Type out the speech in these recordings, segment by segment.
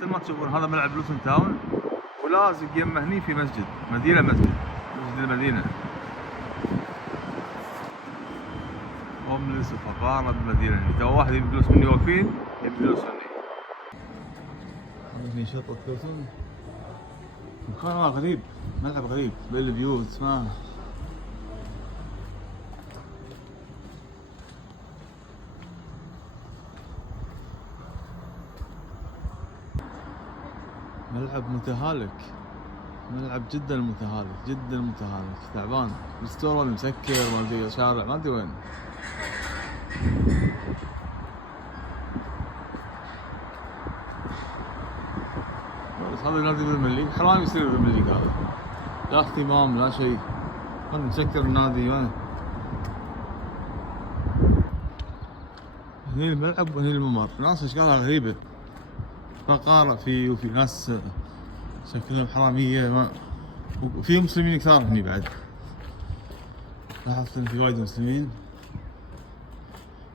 مثل ما تشوفون هذا ملعب لوتون تاون، ولازق يمه هني في مسجد مسجد المدينة. هوملس وفقارة بالمدينة هني، تو واحد يبي فلوس مني واقفين يبي فلوس مني. هني شطة لوتون، مكان غريب، ملعب غريب بين البيوت ما ملعب متهالك، ملعب جدا متهالك تعبان. الستور مسكر ما ادري شارع ما ادري وين. بس هذا نادي بالمليك، حرام يصير بالمليك هذا، لا اهتمام لا شيء. وين مسكر النادي وين؟ هني الملعب وهني الممر، ناس اشكالها غريبة، فقارة فيه وفي ناس شكلهم حرامية وفي مسلمين كثار هني بعد، لاحظت ان في وايد مسلمين.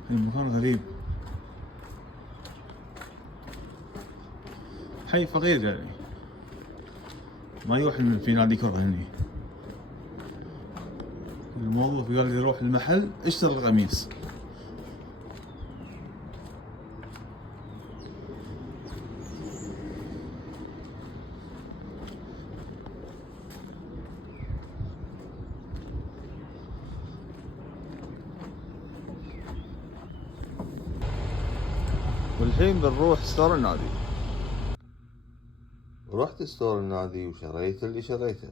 المكان غريب، حي فقير يعني، ما يروح في نادي كرة هني. الموظف قال لي روح المحل اشتري القميص. والحين بنروح ستور النادي. رحت ستور النادي وشريت اللي شريته.